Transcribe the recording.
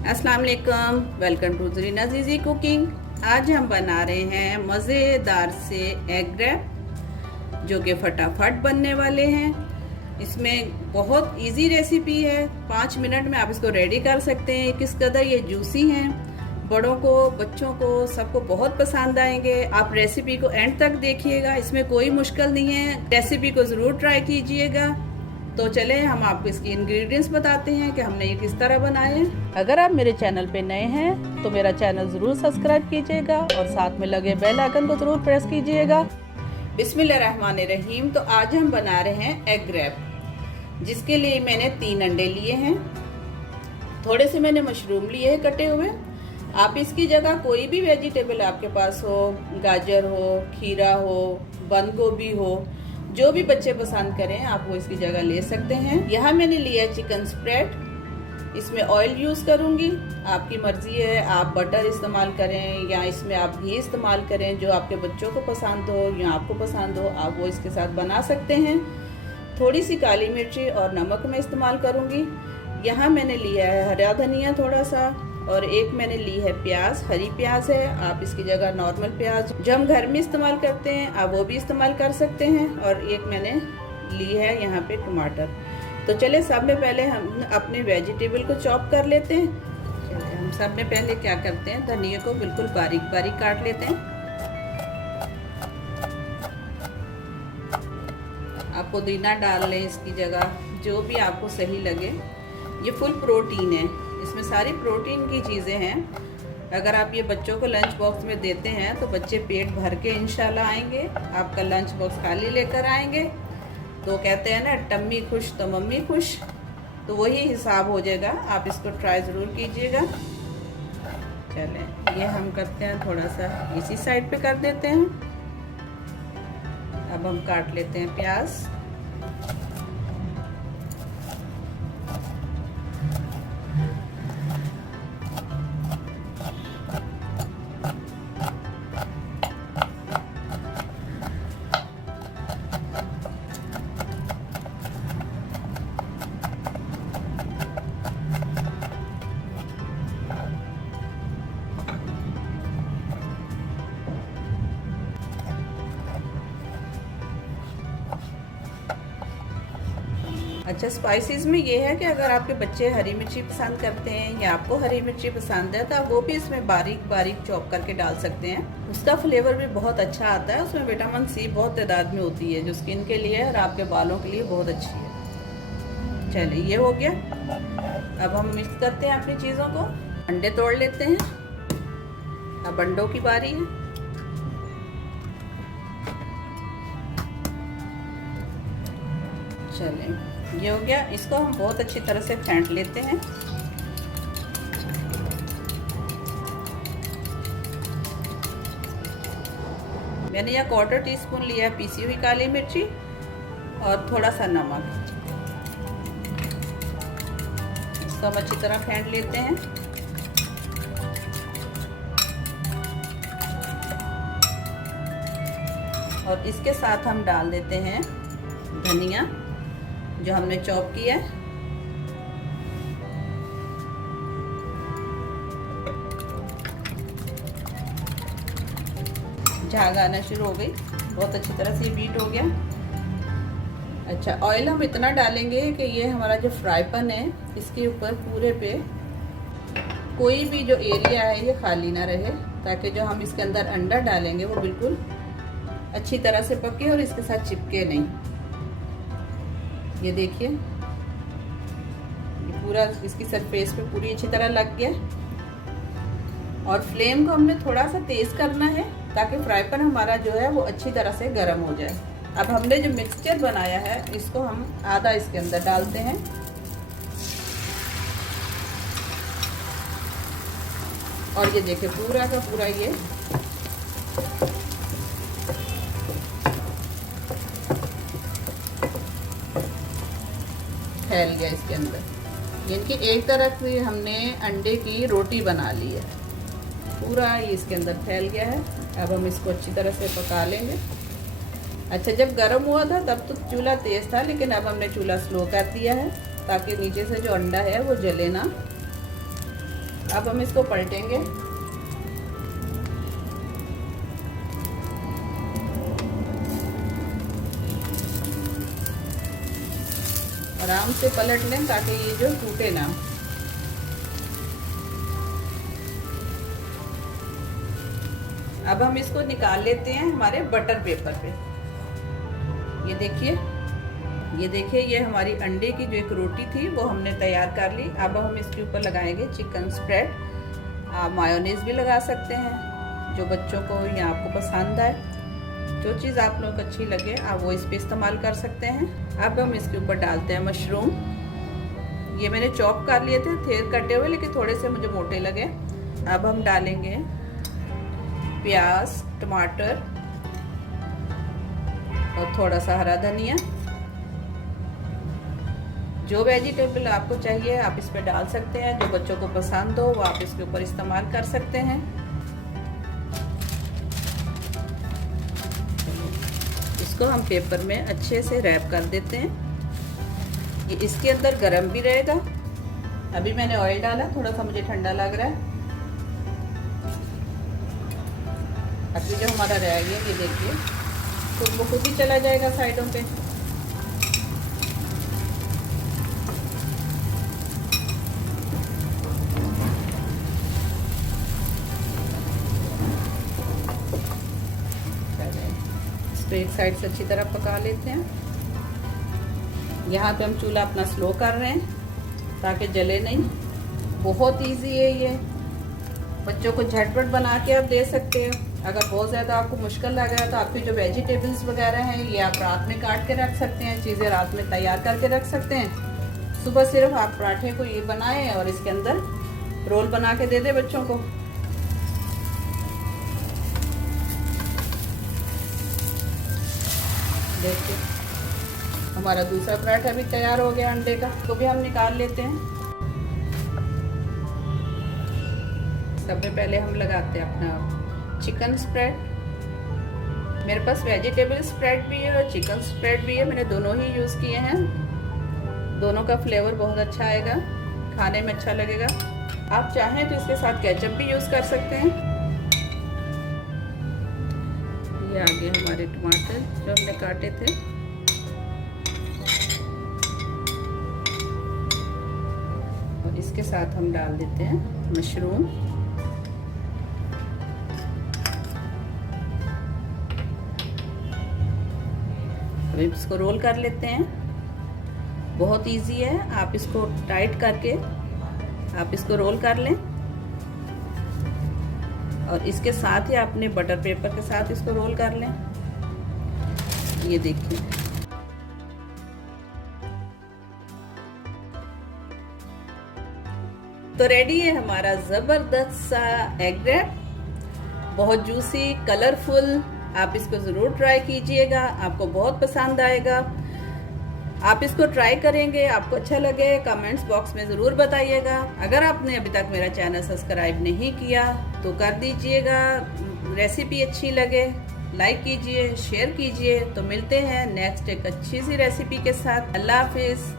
अस्सलाम वालेकुम, welcome to Zarina ज़ीज़ी cooking. आज हम बना रहे हैं मज़ेदार से एग रैप जो कि फटाफट बनने वाले हैं। इसमें बहुत इजी रेसिपी है, 5 मिनट में आप इसको रेडी कर सकते हैं। किस कदर ये जूसी हैं, बड़ों को बच्चों को सबको बहुत पसंद आएंगे। आप रेसिपी को एंड तक देखिएगा, इसमें कोई मुश्किल नहीं है। रेसिपी को ज़रूर ट्राई कीजिएगा। तो चले हम आपको इसकी इंग्रेडिएंट्स बताते हैं कि हमने ये किस तरह बनाए हैं। अगर आप मेरे चैनल पे नए हैं तो मेरा चैनल ज़रूर सब्सक्राइब कीजिएगा और साथ में लगे बेल आइकन को ज़रूर प्रेस कीजिएगा। बिस्मिल्लाहिर्रहमानिर्रहीम। तो आज हम बना रहे हैं एग रैप, जिसके लिए मैंने 3 अंडे लिए हैं। थोड़े से मैंने मशरूम लिए हैं कटे हुए। आप इसकी जगह कोई भी वेजिटेबल आपके पास हो, गाजर हो, खीरा हो, बंद गोभी हो, जो भी बच्चे पसंद करें आप वो इसकी जगह ले सकते हैं। यहाँ मैंने लिया चिकन स्प्रेड। इसमें ऑयल यूज़ करूँगी, आपकी मर्जी है, आप बटर इस्तेमाल करें या इसमें आप घी इस्तेमाल करें। जो आपके बच्चों को पसंद हो या आपको पसंद हो आप वो इसके साथ बना सकते हैं। थोड़ी सी काली मिर्ची और नमक मैं इस्तेमाल करूँगी। यहाँ मैंने लिया है हरा धनिया थोड़ा सा, और एक मैंने ली है प्याज, हरी प्याज है। आप इसकी जगह नॉर्मल प्याज जो हम घर में इस्तेमाल करते हैं आप वो भी इस्तेमाल कर सकते हैं। और एक मैंने ली है यहाँ पे टमाटर। तो चले सबसे पहले हम अपने वेजिटेबल को चॉप कर लेते हैं। चलिए हम सबसे पहले क्या करते हैं, धनिया को बिल्कुल बारीक बारीक काट लेते हैं। आप पुदीना डाल लें इसकी जगह, जो भी आपको सही लगे। ये फुल प्रोटीन है, इसमें सारी प्रोटीन की चीज़ें हैं। अगर आप ये बच्चों को लंच बॉक्स में देते हैं तो बच्चे पेट भर के इंशाल्लाह आएंगे। आपका लंच बॉक्स खाली लेकर आएंगे तो कहते हैं ना, टम्मी खुश तो मम्मी खुश। तो वही हिसाब हो जाएगा। आप इसको ट्राई ज़रूर कीजिएगा। चलें ये हम करते हैं, थोड़ा सा इसी साइड पे कर देते हैं। अब हम काट लेते हैं प्याज। अच्छा, स्पाइसेस में ये है कि अगर आपके बच्चे हरी मिर्ची पसंद करते हैं या आपको हरी मिर्ची पसंद है तो आप वो भी इसमें बारीक बारीक चॉप करके डाल सकते हैं। उसका फ्लेवर भी बहुत अच्छा आता है। उसमें विटामिन सी बहुत तादाद में होती है जो स्किन के लिए और आपके बालों के लिए बहुत अच्छी है। चलिए ये हो गया। अब हम मिक्स करते हैं अपनी चीज़ों को। अंडे तोड़ लेते हैं। अब अंडों की बारी है। चलिए ये हो गया। इसको हम बहुत अच्छी तरह से फेंट लेते हैं। मैंने यह 1/4 टीस्पून लिया है पीसी हुई काली मिर्ची और थोड़ा सा नमक। इसको हम अच्छी तरह फेंट लेते हैं। और इसके साथ हम डाल देते हैं धनिया जो हमने चॉप किया है। झाग आना शुरू हो गई, बहुत अच्छी तरह से ये बीट हो गया। अच्छा, ऑयल हम इतना डालेंगे कि ये हमारा जो फ्राई पैन है इसके ऊपर पूरे पे कोई भी जो एरिया है ये खाली ना रहे, ताकि जो हम इसके अंदर अंडा डालेंगे वो बिल्कुल अच्छी तरह से पके और इसके साथ चिपके नहीं। ये देखिए, ये पूरा इसकी सरफेस पे पूरी अच्छी तरह लग गया। और फ्लेम को हमने थोड़ा सा तेज करना है ताकि फ्राई पैन हमारा जो है वो अच्छी तरह से गर्म हो जाए। अब हमने जो मिक्सचर बनाया है इसको हम आधा इसके अंदर डालते हैं। और ये देखिए पूरा का पूरा ये फैल गया इसके अंदर। यानी कि एक तरह से हमने अंडे की रोटी बना ली है। पूरा ये इसके अंदर फैल गया है। अब हम इसको अच्छी तरह से पका लेंगे। अच्छा, जब गर्म हुआ था तब तो चूल्हा तेज़ था, लेकिन अब हमने चूल्हा स्लो कर दिया है ताकि नीचे से जो अंडा है वो जले ना। अब हम इसको पलटेंगे। आराम से पलट लें ताकि ये जो टूटे ना। अब हम इसको निकाल लेते हैं हमारे बटर पेपर पे। ये देखिए ये हमारी अंडे की जो एक रोटी थी वो हमने तैयार कर ली। अब हम इसके ऊपर लगाएंगे चिकन स्प्रेड। आप मायोनीज भी लगा सकते हैं, जो बच्चों को या आपको पसंद आए, जो चीज़ आप लोग को अच्छी लगे आप वो इस पे इस्तेमाल कर सकते हैं। अब हम इसके ऊपर डालते हैं मशरूम। ये मैंने चॉप कर लिए थे कटे हुए, लेकिन थोड़े से मुझे मोटे लगे। अब हम डालेंगे प्याज, टमाटर और थोड़ा सा हरा धनिया। जो वेजिटेबल आपको चाहिए आप इस पे डाल सकते हैं, जो बच्चों को पसंद हो वो आप इसके ऊपर इस्तेमाल कर सकते हैं। इसको हम पेपर में अच्छे से रैप कर देते हैं। ये इसके अंदर गरम भी रहेगा। अभी मैंने ऑयल डाला, थोड़ा सा मुझे ठंडा लग रहा है। अभी जो हमारा रह गया ये देखिए, तो वो खुद ही चला जाएगा साइडों पे। इसको एक साइड से अच्छी तरह पका लेते हैं। यहाँ पे हम चूल्हा अपना स्लो कर रहे हैं ताकि जले नहीं। बहुत इजी है ये, बच्चों को झटपट बना के आप दे सकते हो। अगर बहुत ज़्यादा आपको मुश्किल लग रहा है तो आपकी जो वेजिटेबल्स वगैरह हैं ये आप रात में काट के रख सकते हैं, चीज़ें रात में तैयार करके रख सकते हैं। सुबह सिर्फ आप पराठे को ये बनाएं और इसके अंदर रोल बना के दे दें बच्चों को। देखिए हमारा दूसरा पराठा भी तैयार हो गया अंडे का, तो भी हम निकाल लेते हैं। सबसे पहले हम लगाते हैं अपना चिकन स्प्रेड। मेरे पास वेजिटेबल स्प्रेड भी है और चिकन स्प्रेड भी है, मैंने दोनों ही यूज़ किए हैं। दोनों का फ्लेवर बहुत अच्छा आएगा, खाने में अच्छा लगेगा। आप चाहें तो इसके साथ केचप भी यूज़ कर सकते हैं। ये आ गए हमारे टमाटर जो हमने काटे थे। और इसके साथ हम डाल देते हैं मशरूम। अब इसको रोल कर लेते हैं। बहुत इजी है, आप इसको टाइट करके आप इसको रोल कर लें और इसके साथ ही आपने बटर पेपर के साथ इसको रोल कर लें। ये देखिए तो रेडी है हमारा जबरदस्त सा एग रैप। बहुत जूसी, कलरफुल। आप इसको ज़रूर ट्राई कीजिएगा, आपको बहुत पसंद आएगा। आप इसको ट्राई करेंगे, आपको अच्छा लगे कमेंट्स बॉक्स में ज़रूर बताइएगा। अगर आपने अभी तक मेरा चैनल सब्सक्राइब नहीं किया तो कर दीजिएगा। रेसिपी अच्छी लगे लाइक कीजिए, शेयर कीजिए। तो मिलते हैं नेक्स्ट एक अच्छी सी रेसिपी के साथ। अल्लाह हाफिज़।